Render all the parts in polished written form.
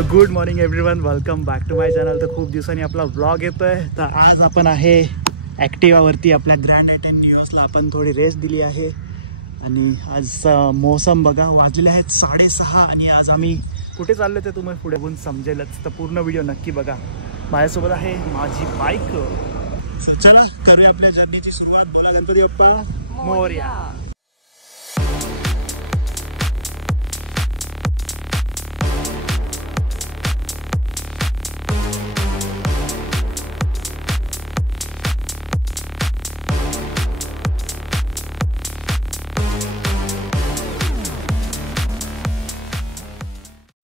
So good morning everyone, welcome back to my channel. तर खूप दिवसांनी आपला व्लॉग येतोय. तर आज आपण आहे ॲक्टिवावरती. आपल्या ग्रँड आयटन न्यूजला आपण थोडी रेस्ट दिली आहे. आणि आज मोसम बघा, वाजलेले आहेत 6:30 आणि आज आम्ही कुठे चाललो ते तुम्हाला पुढे बघून समजेलच. तर पूर्ण व्हिडिओ नक्की बघा. माझ्यासोबत आहे माझी बाईक. चला करूया आपल्या जर्नीची सुरुवात. बोला गणपती बाप्पा मोरया.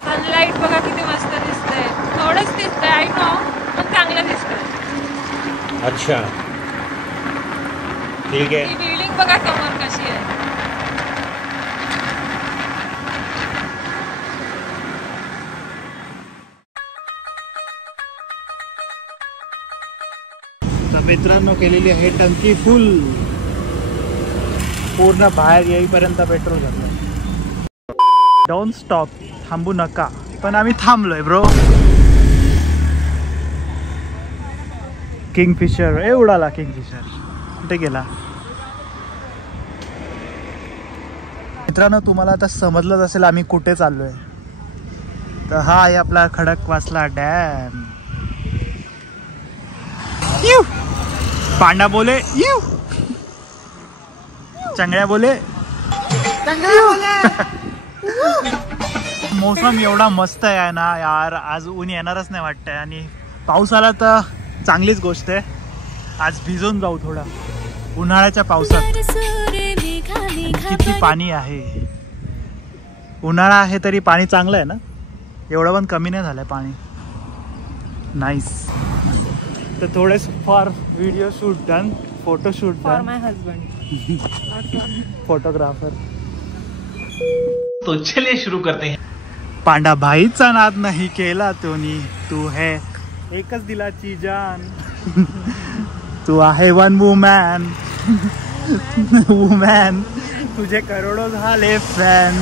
सनलाइट बघा किती मस्त दिसतंय. थोडंच दिसतंय आय नो, पण चांगलं दिसतंय. अच्छा ठीक आहे. ही बिल्डिंग बघा समोर कशी आहे. तर मित्रांनो केलेली आहे टंकी फुल. पूर्ण बाहेर येईपर्यंत पेट्रोल घातलं. डोंट स्टॉप, थांबू नका. पण आम्ही थांबलोय ब्रो. किंगफिशर उडाला. किंगफिशर कुठे गेला? मित्रांनो तुम्हाला आता समजलंच असेल आम्ही कुठे चाललोय. तर हा आहे आपला खडकवासला डॅम. पांडा बोले यू, चंगड्या बोले. मौसम एवढा मस्त आहे ना यार, आज ऊन येणारच नाही वाटतंय. आणि पाऊस आला तर चांगलीच गोष्ट आहे. आज भिजून जाऊ थोडा उन्हाळ्याच्या पावसात. किती पाणी आहे. उन्हाळा आहे तरी पाणी चांगलं आहे ना, एवढं पण कमी नाही झालंय पाणी. नाईस. तर थोडे for video shoot done, photo shoot for done. My husband photographer. तो चलिए शुरू करते हैं. पांडा भाईचा नाद नाही केला तोनी, तू है एकच दिलाची जान. तू आहे वन वुमॅन. वुमॅन तुझे करोडो झाले फॅन.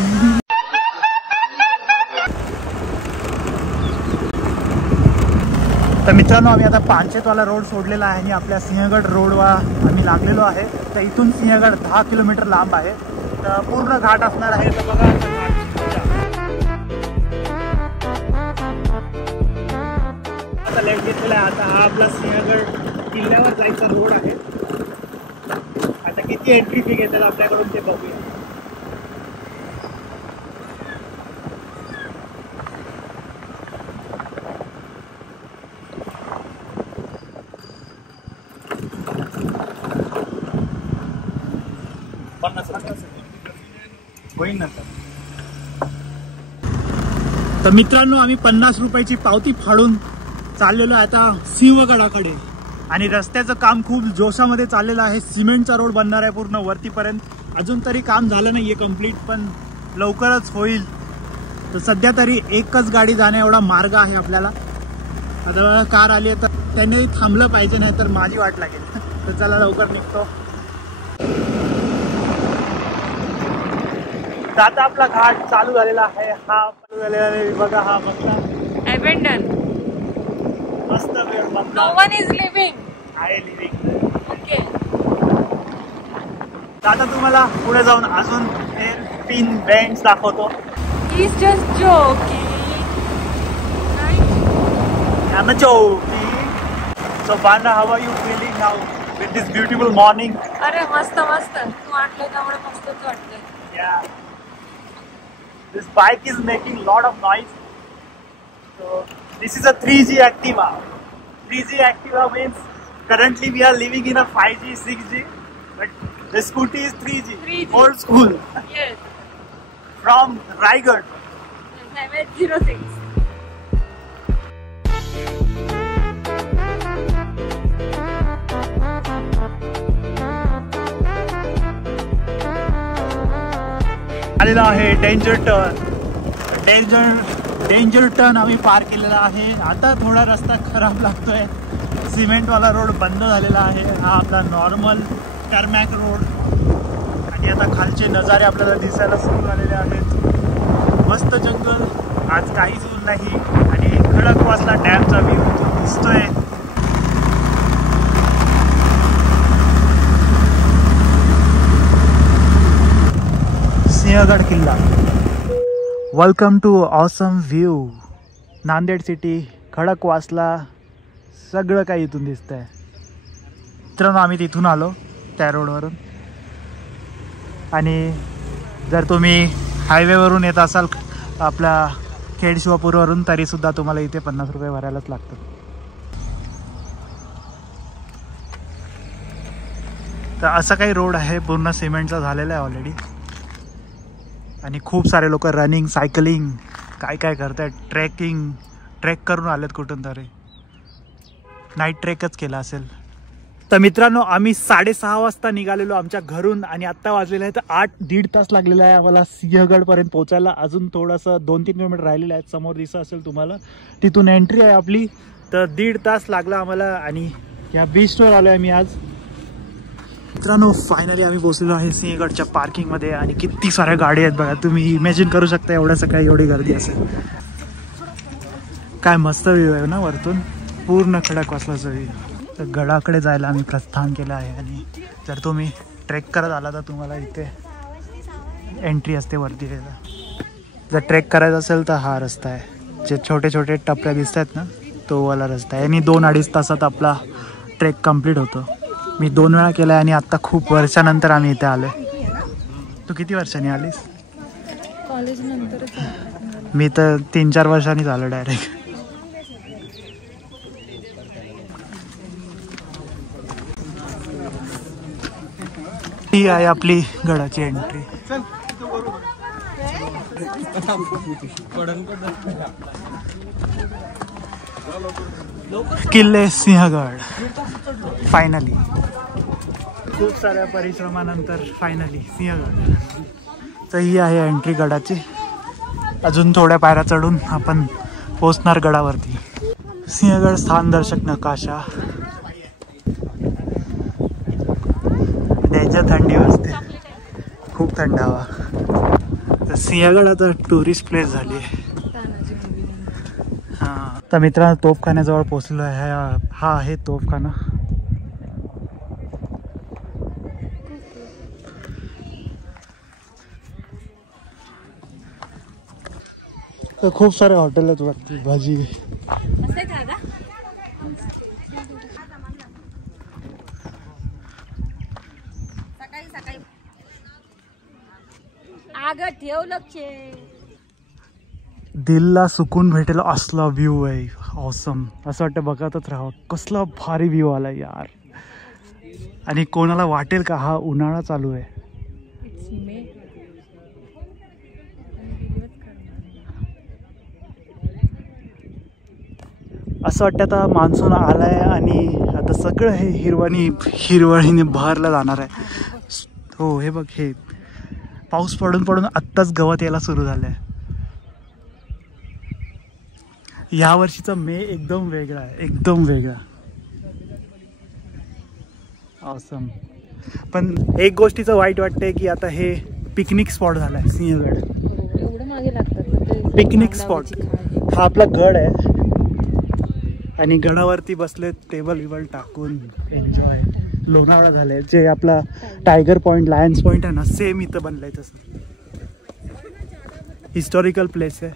तर मित्रांनो आम्ही आता पानशेतवाला रोड सोडलेला आहे आणि आपल्या सिंहगड रोडवर आम्ही लागलेलो आहे. तर इथून सिंहगड 10 किलोमीटर लांब आहे. तर पूर्ण घाट असणार आहे. तर बघा आता लेफ्ट घेतलेला आहे. आता हा आपला सिंहगड किल्ल्यावर जायचा रोड आहे. आता किती एंट्री फी घेतात आपल्याकडून ते बघूया. होईल ना. तर मित्रांनो आम्ही 50 रुपयाची पावती फाडून चाललेलो आहे आता सिंहगडाकडे. आणि रस्त्याचं काम खूप जोशामध्ये चाललेलं आहे. सिमेंटचा रोड बनणार आहे पूर्ण वरतीपर्यंत. अजून तरी काम झालं नाही आहे कम्प्लीट, पण लवकरच होईल. तर सध्या तरी एकच गाडी जाण्या एवढा मार्ग आहे आपल्याला. आता कार आली आहे तर त्यांनी थांबलं पाहिजे, नाही तर माझी वाट लागेल. तर चला लवकर निघतो. आता आपला घाट चालू झालेला आहे. हा चालू झालेला आहे बघा. हा बघला अबेंडन. मस्त वेळ बघला. No one is living. आहे लिव्हिंग. ओके. आता तुम्हाला पुढे जाऊन अजून पिन बेंड्स दाखवतो. He is just joking. I'm a joking. So Panda, how are you feeling now with this beautiful morning? अरे मस्त मस्त. तू वाटलं त्यामुळे मस्तच वाटतंय. Yeah. This bike is making lot of noise. So this is a 3G Activa. 3G Activa means currently we are living in a 5G, 6G, but the scooty is 3G. 3G. Old school. Yes. From Raigad. 706. आलेला आहे danger turn. Danger turn आम्ही पार केलेला आहे. आता थोडा रस्ता खराब लागतोय. सिमेंटवाला रोड बंद झालेला आहे. हा आपला नॉर्मल टर्मॅक रोड. आणि आता खालचे नजारे आपल्याला दिसायला सुरू झालेले आहेत. मस्त जंगल. आज काहीच ऊन नाही आणि खडकवासला डॅमचा व्ह्यू दिसतोय. सिंहगड किल्ला. Welcome to awesome view. Nanded city, Khadakwasla, सगळं काही इथून दिसतंय. मित्रांनो आम्ही तिथून आलो त्या रोडवरून. आणि जर तुम्ही हायवेवरून येत असाल आपल्या खेड शिवापूरवरून तरीसुद्धा तुम्हाला इथे 50 रुपये भरायलाच लागतात. तर असं काही रोड आहे, पूर्ण सिमेंटचा झालेला आहे ऑलरेडी. आणि खूप सारे लोक रनिंग, सायकलिंग काय काय करतात. ट्रेक करून आलेत कुठून तरी. नाईट ट्रेकच केला असेल. तर मित्रांनो आम्ही 6:30 वाजता निघालेलो आमच्या घरून आणि आत्ता वाजलेलं आहे तर 8-1.5 तास लागलेला आहे आम्हाला सिंहगडपर्यंत पोहोचायला. अजून थोडंसं 2-3 किलोमीटर राहिलेलं आहे. समोर दिसत असेल तुम्हाला, तिथून एंट्री आहे आपली. तर 1.5 तास लागला आम्हाला आणि या बीचवर आलो आहे मी आज. मित्रांनो फायनली आम्ही पोहोचलेलो आहे सिंहगडच्या पार्किंगमध्ये आणि किती साऱ्या गाड्या आहेत बघा. तुम्ही इमॅजिन करू शकता एवढ्या सकाळी एवढी गर्दी असेल. काय मस्त व्ह्यू आहे ना वरतून, पूर्ण खडकवासलाचा व्ह्यू. तर गडाकडे जायला आम्ही प्रस्थान केलं आहे. आणि जर तुम्ही ट्रेक करत आला तर तुम्हाला इथे एंट्री असते वरती यायला. जर ट्रेक करायचं असेल तर हा रस्ता आहे. जे छोटे छोटे टप्प्या दिसत आहेत ना तो वाला रस्ता आहे. आणि 2-2.5 तासात आपला ट्रेक कंप्लीट होतो. मी 2 वेळा केला आहे आणि आत्ता खूप वर्षानंतर आम्ही इथे आलो आहे. तू किती वर्षांनी आलीस? कॉलेज नंतर. मी तर 3-4 वर्षांनीच आलो डायरेक्ट. ही आहे आपली गडाची एंट्री. किल्ले सिंहगड फायनली. खूप साऱ्या परिश्रमानंतर फायनली सिंहगड. तर ही आहे एंट्री गडाची. अजून थोड्या पायऱ्या चढून आपण पोचणार गडावरती. सिंहगड स्थानदर्शक नकाशा. डेंजर थंडी वाजते, खूप थंड हवा. तर सिंहगड आता टुरिस्ट प्लेस झाली आहे. हां तर मित्रांनो तोफखान्याजवळ पोचलो आहे. हा आहे तोफखाना. तर खूप सारे हॉटेल आहेत वरती. भाजी दिलला सुकून भेटेल असला व्ह्यू आहे. ऑसम. असं वाटतं बघतच राहावं. कसला भारी व्ह्यू आला यार. आणि कोणाला वाटेल का हा उन्हाळा चालू आहे. असं वाटतं आता मान्सून आलाय आणि आता सगळं हे हिरवळीने बहरला जाणार आहे. हो हे बघ, हे पाऊस पडून पडून आत्ताच गवत यायला सुरू झालंय. या वर्षीचा मे एकदम वेगळा आहे, एकदम वेगळा. ऑसम. पण एक गोष्टीचं वाईट वाटतंय की आता हे पिकनिक स्पॉट झालाय सिंहगड. Picnic spot. हा आपला गड आहे आणि गडावरती बसले टेबल विबल टाकून एन्जॉय. लोणावळा झालंय. जे आपला टायगर पॉईंट, लायन्स पॉईंट आहे ना, सेम इथं बनलंय तसं. हिस्टॉरिकल प्लेस आहे.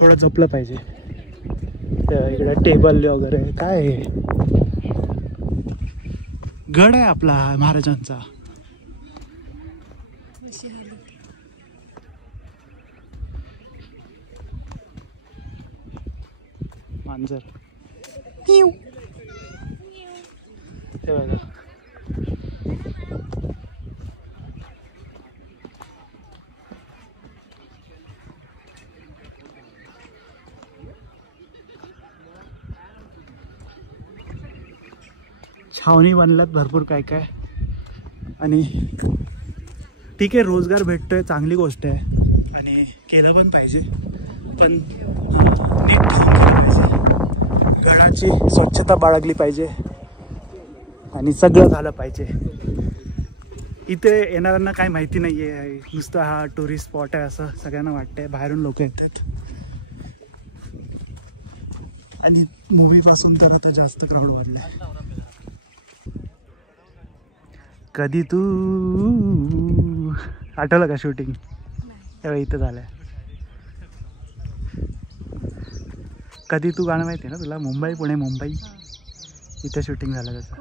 थोडं जपलं पाहिजे. इकडे टेबल वगैरे काय आहे. गड आहे आपला महाराजांचा. मांजर. ते बघा. छावणी बनल्यात भरपूर काय काय. आणि ठीक आहे, रोजगार भेटतोय, चांगली गोष्ट आहे आणि केलं पण पाहिजे. पण नीट ठेवून केलं पाहिजे. गडाची स्वच्छता बाळगली पाहिजे आणि सगळं झालं पाहिजे. इथे येणाऱ्यांना काही माहिती नाही आहे, नुसतं हा टुरिस्ट स्पॉट आहे असं सगळ्यांना वाटतंय. बाहेरून लोक येतात आणि मूवीपासून तर आता जास्त क्राऊड वाढलाय. कधी तू आठवलं का शूटिंग तेव्हा इथं झालंय. कधी तू गाणं माहिती आहे ना तुला? मुंबई पुणे मुंबई, इथे शूटिंग झालं त्याचं.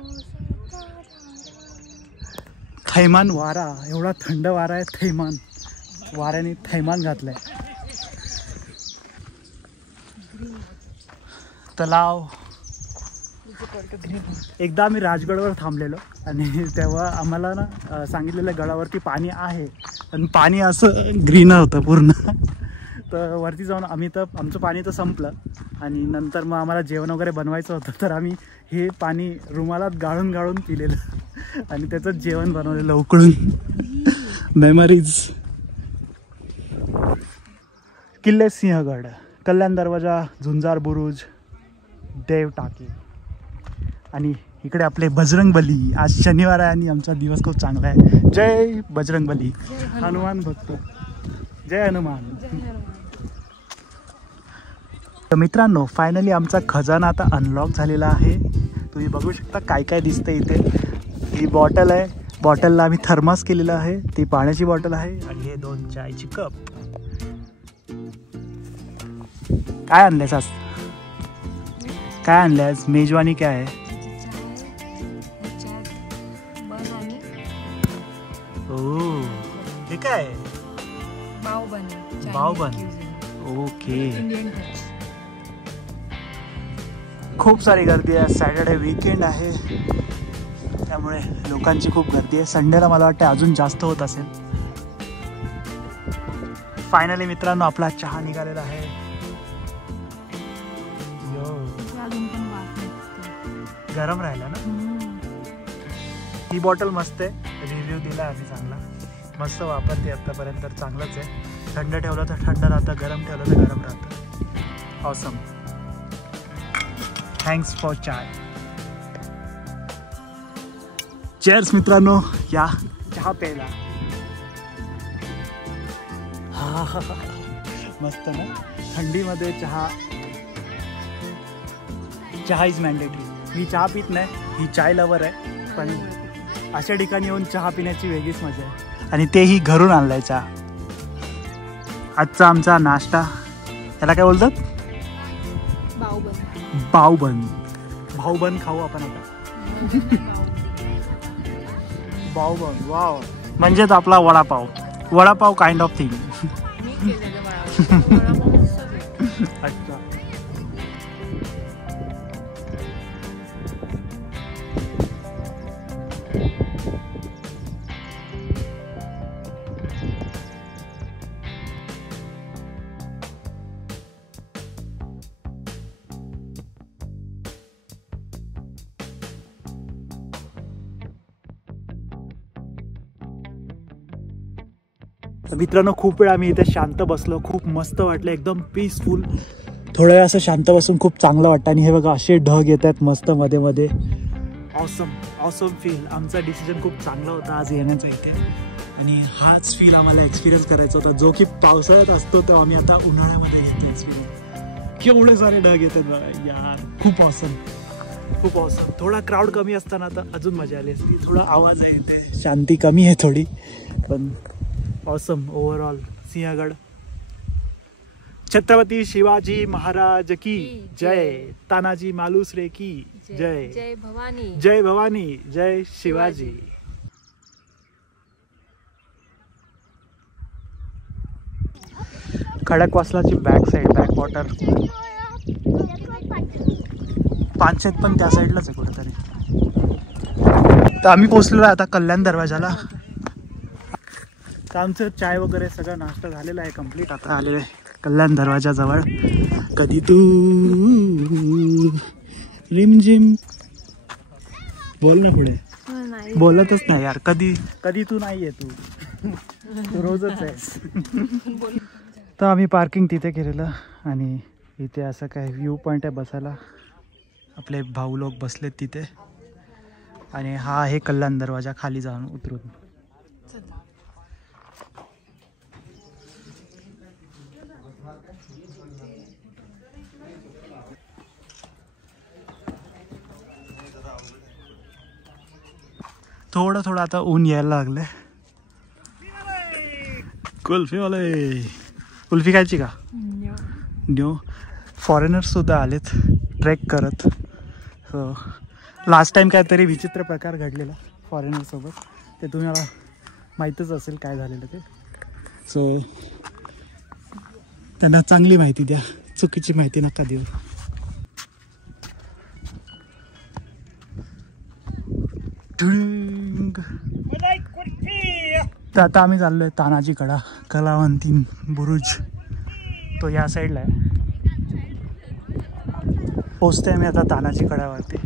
थैमान वारा, एवढा थंड वारा आहे. थैमान वाऱ्याने थैमान घातलंय. तलाव. एकदा आम्ही राजगडवर थांबलेलो आणि तेव्हा आम्हाला ना सांगितलेलं गडावरती पाणी आहे, पण पाणी असं ग्रीन होतं पूर्ण. तर वरती जाऊन आम्ही तर आमचं पाणी तर संपलं आणि नंतर मग आम्हाला जेवण वगैरे बनवायचं होतं, तर आम्ही हे पाणी रुमालात गाळून गाळून पिलेलं आणि त्याचं जेवण बनवलेलं उकळून. मेमरीज. किल्ले सिंहगड, कल्याण दरवाजा, झुंजार बुरुज, देव टाकी आणि इकडे आपले बजरंगबली. आज शनिवार आहे आणि आमचा दिवस खूप चांगला आहे. जय बजरंगबली, हनुमान भक्त, जय हनुमान. तर मित्रांनो, फायनली आमचा खजाना आता अनलॉक झालेला आहे. तुम्ही बघू शकता काय काय दिसतं इथे. ही बॉटल आहे, बॉटलला आम्ही थर्मास केलेला आहे. ती पाण्याची बॉटल आहे आणि हे 2 चायची कप. काय आणलंयस आज? काय आणलंयस? मेजवानी काय आहे? ओ, हे काय? बावबन. ओके. खूप सारी गर्दी आहे. सॅटर्डे वीकेंड आहे त्यामुळे लोकांची खूप गर्दी आहे. संडेला मला वाटतं अजून जास्त होत असेल. फायनली मित्रांनो आपला चहा निघालेला आहे. गरम राहिला ना. ही बॉटल मस्त आहे. रिव्ह्यू दिला आम्ही चांगला. मस्त वापरते आतापर्यंत, तर चांगलंच आहे. थंड ठेवलं तर थंड राहतं, गरम ठेवलं तर गरम राहतं. Awesome. Thanks for chai. Cheers मित्रांनो, या चहा प्यायला. हा मस्त ना. थंडीमध्ये चहा इज मॅन्डेटरी. मी चहा पित नाही, ही चाय लवर आहे, पण अशा ठिकाणी येऊन चहा पिण्याची वेगळीच मजा आहे. आणि तेही घरून आणलाय चहा. आजचा आमचा नाश्ता, त्याला काय बोलतात? बावबन. भाऊबन खाऊ आपण आता. बावबन. वाव, म्हणजेच आपला vada pav. Vada pav kind of thing. अच्छा. मित्रांनो, खूप वेळ आम्ही इथे शांत बसलो. खूप मस्त वाटलं, एकदम पीसफुल. थोड्या वेळ असं शांत बसून खूप चांगलं वाटतं. आणि हे बघा असे ढग येत आहेत मस्त मध्ये मध्ये. Awesome feel. आमचा डिसिजन खूप चांगला होता आज येण्याचा इथे, आणि हाच फील आम्हाला एक्सपिरियन्स करायचा होता जो की पावसाळ्यात असतो, तो आम्ही आता उन्हाळ्यामध्ये घेतला एक्सपिरियन्स. केवढे सारे ढग येतात बघा यार. खूप ऑसम. थोडा क्राऊड कमी असताना आता अजून मजा आली असती. थोडा आवाज आहे इथे, शांती कमी आहे थोडी, पण ऑसम ओव्हरऑल. सिंहगड. छत्रपती शिवाजी महाराज की जय. तानाजी मालुसरे की जय. जय भवानी. जय भवानी. जय शिवाजी. खडकवासलाची back side, back water. Panshet पण त्या साईडलाच आहे कुठेतरी. तर आम्ही पोहोचलेलो आहे आता कल्याण दरवाजाला. तर आमचं चाय वगैरे सगळं नाश्ता झालेला आहे कम्प्लीट. आता आलेलं आहे कल्याण दरवाजाजवळ. कधी तू रिमझिम. बोल ना पुढे. बोलतच नाही यार. कधी तू नाही आहे. तू रोजच आहेस. तर आम्ही पार्किंग तिथे केलेलं आणि इथे असं काय व्ह्यू पॉईंट आहे बसायला. आपले भाऊ लोक बसलेत तिथे. आणि हा आहे कल्याण दरवाजा खाली जाऊन उतरून. थोडं थोडं आता ऊन यायला लागले. कुल्फीवाले, कुल्फी खायची का? न्यू फॉरेनर्स सुद्धा आलेत ट्रेक करत. सो लास्ट टाइम काहीतरी विचित्र प्रकार घडलेला फॉरेनरसोबत, ते तुम्हाला माहीतच असेल काय झालेलं ते. सो त्यांना चांगली माहिती द्या, चुकीची माहिती नका देऊ. तर आता आम्ही चाललोय तानाजी कडा, कलावंती बुरुज तो या साईडला आहे. पोचते मी आता तानाजी कडावरती.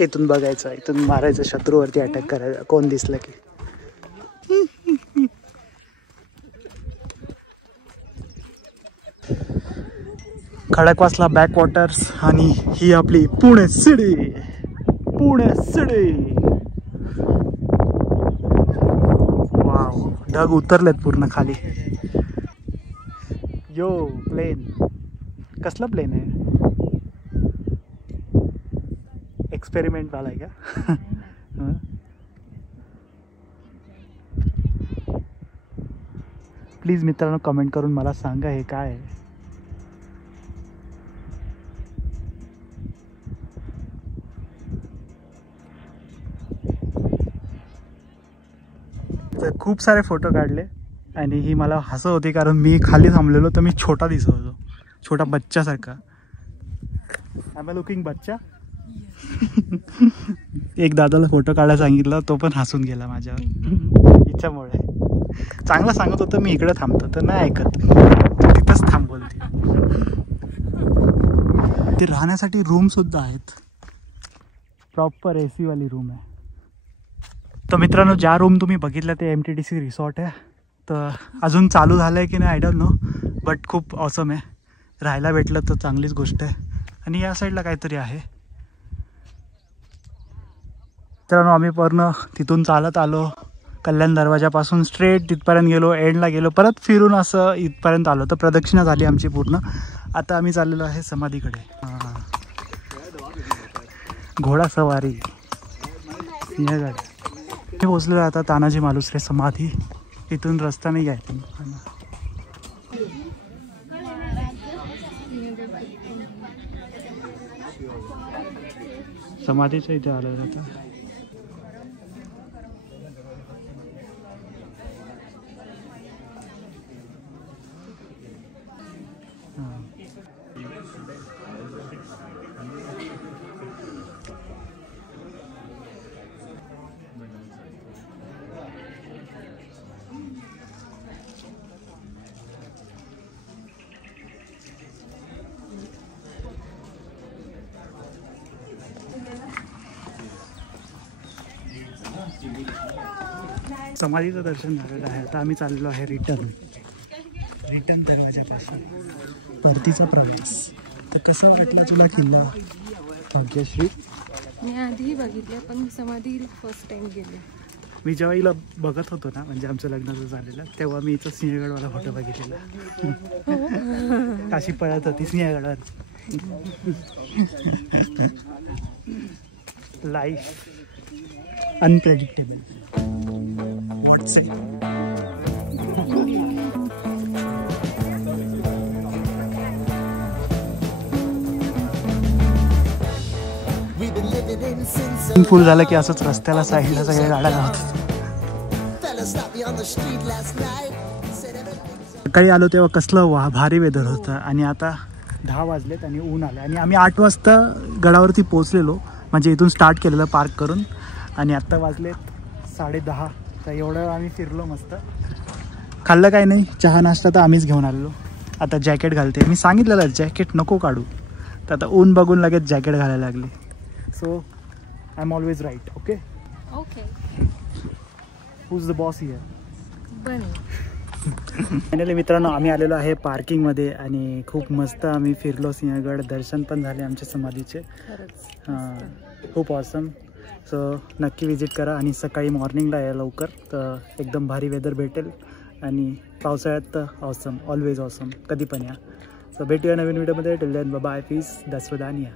इथून बघायचं, इथून मारायचं, शत्रूवरती अटॅक करायचा कोण दिसलं की. खडकवासला बॅकवॉटर्स आणि ही आपली Pune city. Pune city. Wow, ढग उतरलेत पूर्ण खाली. यो प्लेन, कसला प्लेन आहे? एक्सपेरिमेंट वाला आहे का? प्लीज मित्रांनो कमेंट करून मला सांगा हे काय आहे. तर खूप सारे फोटो काढले आणि ही मला हसत होती कारण मी खाली थांबलेलो तर मी छोटा दिसत होतो, छोटा बच्चासारखा. आय एम लुकिंग बच्चा. एक दादाला फोटो काढायला सांगितला, तो पण हसून गेला माझ्यावर हिच्यामुळे. चांगलं सांगत होतं मी इकडे थांबतो तर नाही ऐकत, तिथंच थांबवलती. ते राहण्यासाठी रूम सुद्धा आहेत, प्रॉपर AC वाली रूम आहे. तर मित्रांनो ज्या रूम तुम्ही बघितल्या ते MTDC रिसॉर्ट आहे. तर अजून चालू झालं आहे की नाही आय डोंट नो, बट खूप ऑसम आहे. राहायला भेटलं तर चांगलीच गोष्ट आहे. आणि या साईडला काहीतरी आहे. मित्रांनो आम्ही पूर्ण तिथून चालत आलो, कल्याण दरवाजापासून स्ट्रेट तिथपर्यंत गेलो, एंडला गेलो, परत फिरून असं इथपर्यंत आलो. तर प्रदक्षिणा झाली आमची पूर्ण. आता आम्ही चाललेलो आहे समाधीकडे. घोडासवारी सिंहगड हे पोचलेलं. आता तानाजी मालुसरे समाधी, इथून रस्ता नाही आहे. समाधीच्या इथे आलं आता. समाधीचं दर्शन झालेलं आहे. आता आम्ही चाललेलो आहे रिटर्न दरवाजापासून परतीचा प्रवास. तर कसा वाटला तुला किल्ला भाग्यश्री? मी आधीही बघितले पण समाधी फर्स्ट टाइम गेले. मी जेव्हा हिला बघत होतो ना, म्हणजे आमचं लग्नाचं झालेलं, तेव्हा मी इथं सिंहगडवाला फोटो बघितलेला. अशी पळत होती सिंहगडावर. Life unpredictable. फुल झालं की असंच रस्त्याला साईडला सगळ्या गाड्या लावतात. सकाळी आलो तेव्हा कसलं भारी वेदर होतं आणि आता 10 वाजलेत आणि ऊन आलं. आणि आम्ही 8 वाजता गडावरती पोचलेलो, म्हणजे इथून स्टार्ट केलेलं पार्क करून. आणि आत्ता वाजलेत 10:30. तर एवढं आम्ही फिरलो मस्त. खाल्लं काही नाही, चहा नाश्ता तर आम्हीच घेऊन आलेलो. आता जॅकेट घालते. मी सांगितलेलं जॅकेट नको काढू, तर आता ऊन बघून लगेच जॅकेट घालायला लागली. So I am always right. Okay okay. Who is the boss here? Bunny. Finally मित्रांनो आम्ही आलेलो आहे पार्किंगमध्ये आणि खूप मस्त आम्ही फिरलो सिंहगड. दर्शन पण झाले आमच्या समाधीचे. हां, खूप ऑसम. सो नक्की विजिट करा आणि सकाळी मॉर्निंगला या लवकर, तर एकदम भारी वेदर भेटेल आणि पावसाळ्यात तर ऑसम, ऑलवेज ऑसम, कधी पण या. सो भेटूया नवीन व्हिडिओमध्ये. Till then bye, peace, दसवदानिया.